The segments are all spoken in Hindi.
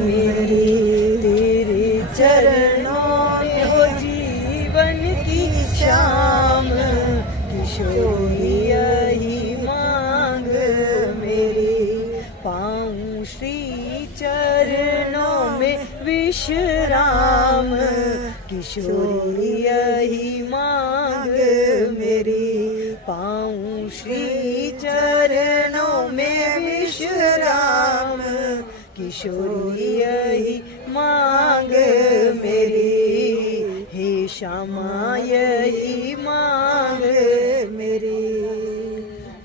मेरी, तेरे चरणों में हो जीवन की शाम, किशोरी यही मांग मेरी। पाऊं श्री चरणों में विश्राम, किशोरी यही मांग मेरी। पाऊं श्री चरणों में विश्राम, किशोरी यही मांग मेरी। हे श्यामा यही मांग मेरी।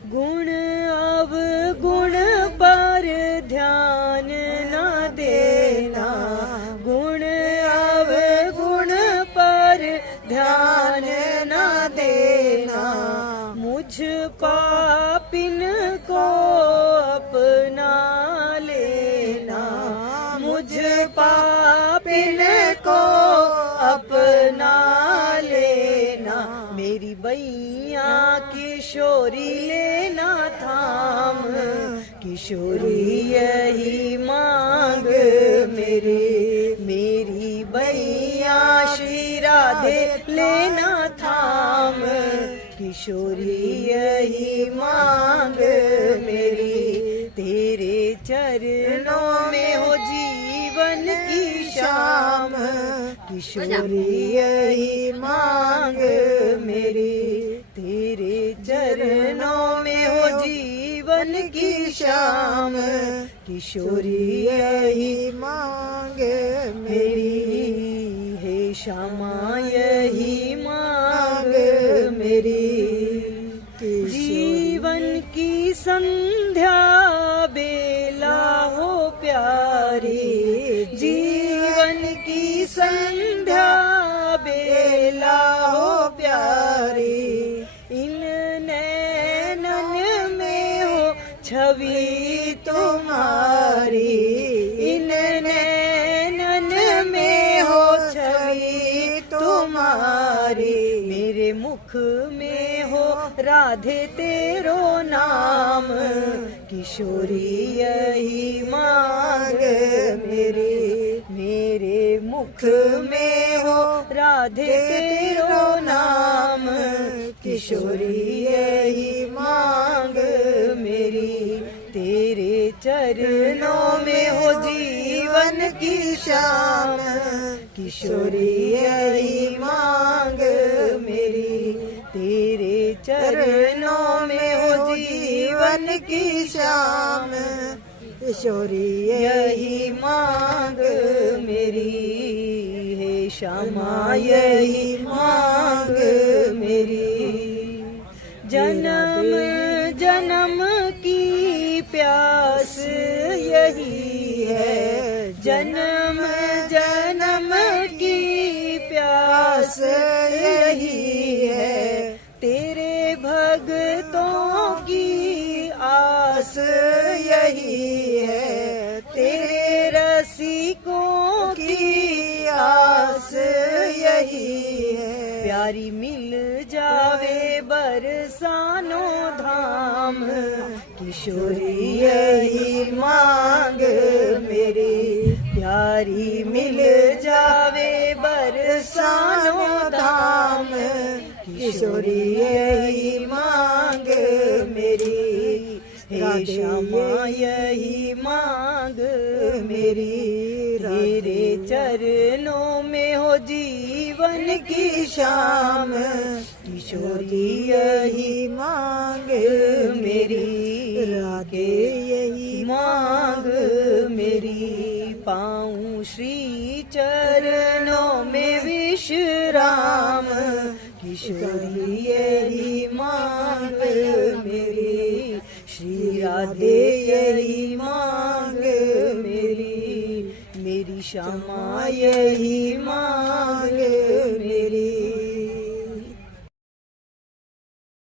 गुण अवगुण पर ध्यान न देना, गुण अवगुण पर ध्यान न देना। मुझ पापिन को अपना लेना, मुझ पापिन को अपना लेना। मेरी बैया किशोरी लेना थाम, किशोरी यही मांग मेरी। मेरी बैया श्री राधे लेना थाम, किशोरी यही मांग मेरी। तेरे चरणों में हो जीवन की शाम, किशोरी यही मांग मेरी। तेरे चरणों में हो जीवन की शाम, किशोरी यही मांग मेरी। हे श्यामा यही मांग मेरी। जीवन की संध्या बेला हो प्यारी, जीवन की संध्या बेला हो प्यारी। इन नैनन में हो छवि तुम्हारी, इन नैनन में हो छवि तुम्हारी। मेरे मुख में हो राधे तेरो नाम, किशोरी यही मांग मेरी। मेरे मुख में हो राधे तेरो नाम, किशोरी यही मांग मेरी। तेरे चरणों में हो जीवन की शाम, किशोरी यही मांग मेरी। तेरे चरणों में हो जीवन की शाम, किशोरी यही मांग मेरी। हे श्यामा यही मांग मेरी। जन्म जन्म की प्यास यही है, जन्म जन्म की प्यास यही है। तेरे भक्तों की आस यही है, तेरे रसिकों की आस यही है। प्यारी मिल जावे बरसानो धाम, किशोरी यही मांग मेरी। प्यारी मिल जावे बरसानो धाम, किशोरी यही मांग मेरी। हे श्यामा यही मांग मेरी। तेरे चरणों में हो जीवन की शाम, किशोरी यही मांग मेरी। राधे यही मांग मेरी। पाऊं श्री चरणों में विश्राम, किशोरी यही मांग मेरी। श्री राधे यही मांग मेरी। मेरी श्यामा यही मांग